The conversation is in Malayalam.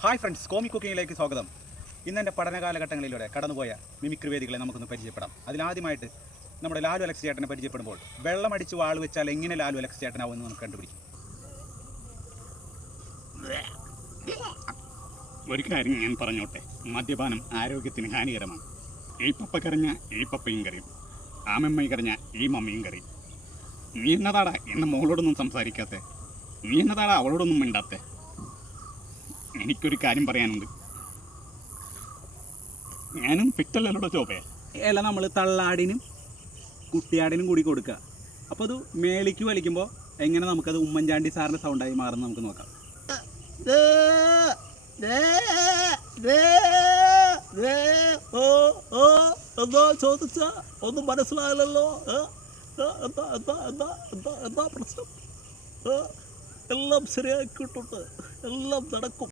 ഹായ് ഫ്രണ്ട്സ്, കോമി കുക്കിങ്ങിലേക്ക് സ്വാഗതം. ഇന്നെൻ്റെ പഠനകാലഘട്ടങ്ങളിലൂടെ കടന്നുപോയ മിമിക്രി വേദികളെ നമുക്കൊന്ന് പരിചയപ്പെടാം. അതിലാദ്യമായിട്ട് നമ്മുടെ ലാലു അലക്സ് ചേട്ടനെ പരിചയപ്പെടുമ്പോൾ വെള്ളമടിച്ച് വാൾ വെച്ചാൽ എങ്ങനെ ലാലു അലക്സ് ചേട്ടനാവുമെന്ന് നമുക്ക് കണ്ടുപിടിക്കും. ഒരു കാര്യം ഞാൻ പറഞ്ഞോട്ടെ, മദ്യപാനം ആരോഗ്യത്തിന് ഹാനികരമാണ്. ഈ പപ്പ കരഞ്ഞ ഈ പപ്പയും കറിയും, ആമമ്മയും കരഞ്ഞ ഈ മമ്മിയും കറിയും. നീ എന്നതാടാ എന്നെ മോളോടൊന്നും സംസാരിക്കാത്തെ? നീ എന്നതാടാ അവളോടൊന്നും മിണ്ടാത്തെ? എനിക്കൊരു കാര്യം പറയാനുണ്ട്. ഞാനും ഫിറ്റല്ലല്ലോ ചോപ്പേ. ഇല നമ്മൾ തള്ളാടിനും കുട്ടിയാടിനും കൂടി കൊടുക്കുക. അപ്പോൾ അത് മേളിക്ക് വലിക്കുമ്പോൾ എങ്ങനെ നമുക്കത് ഉമ്മൻചാണ്ടി സാറിൻ്റെ സൗണ്ടായി മാറുന്ന നമുക്ക് നോക്കാം. എന്താ ചോദിച്ച ഒന്നും മനസ്സിലായില്ലല്ലോ. എന്താ പ്രശ്നം? എല്ലാം ശരിയാക്കിയിട്ടുണ്ട്, എല്ലാം നടക്കും.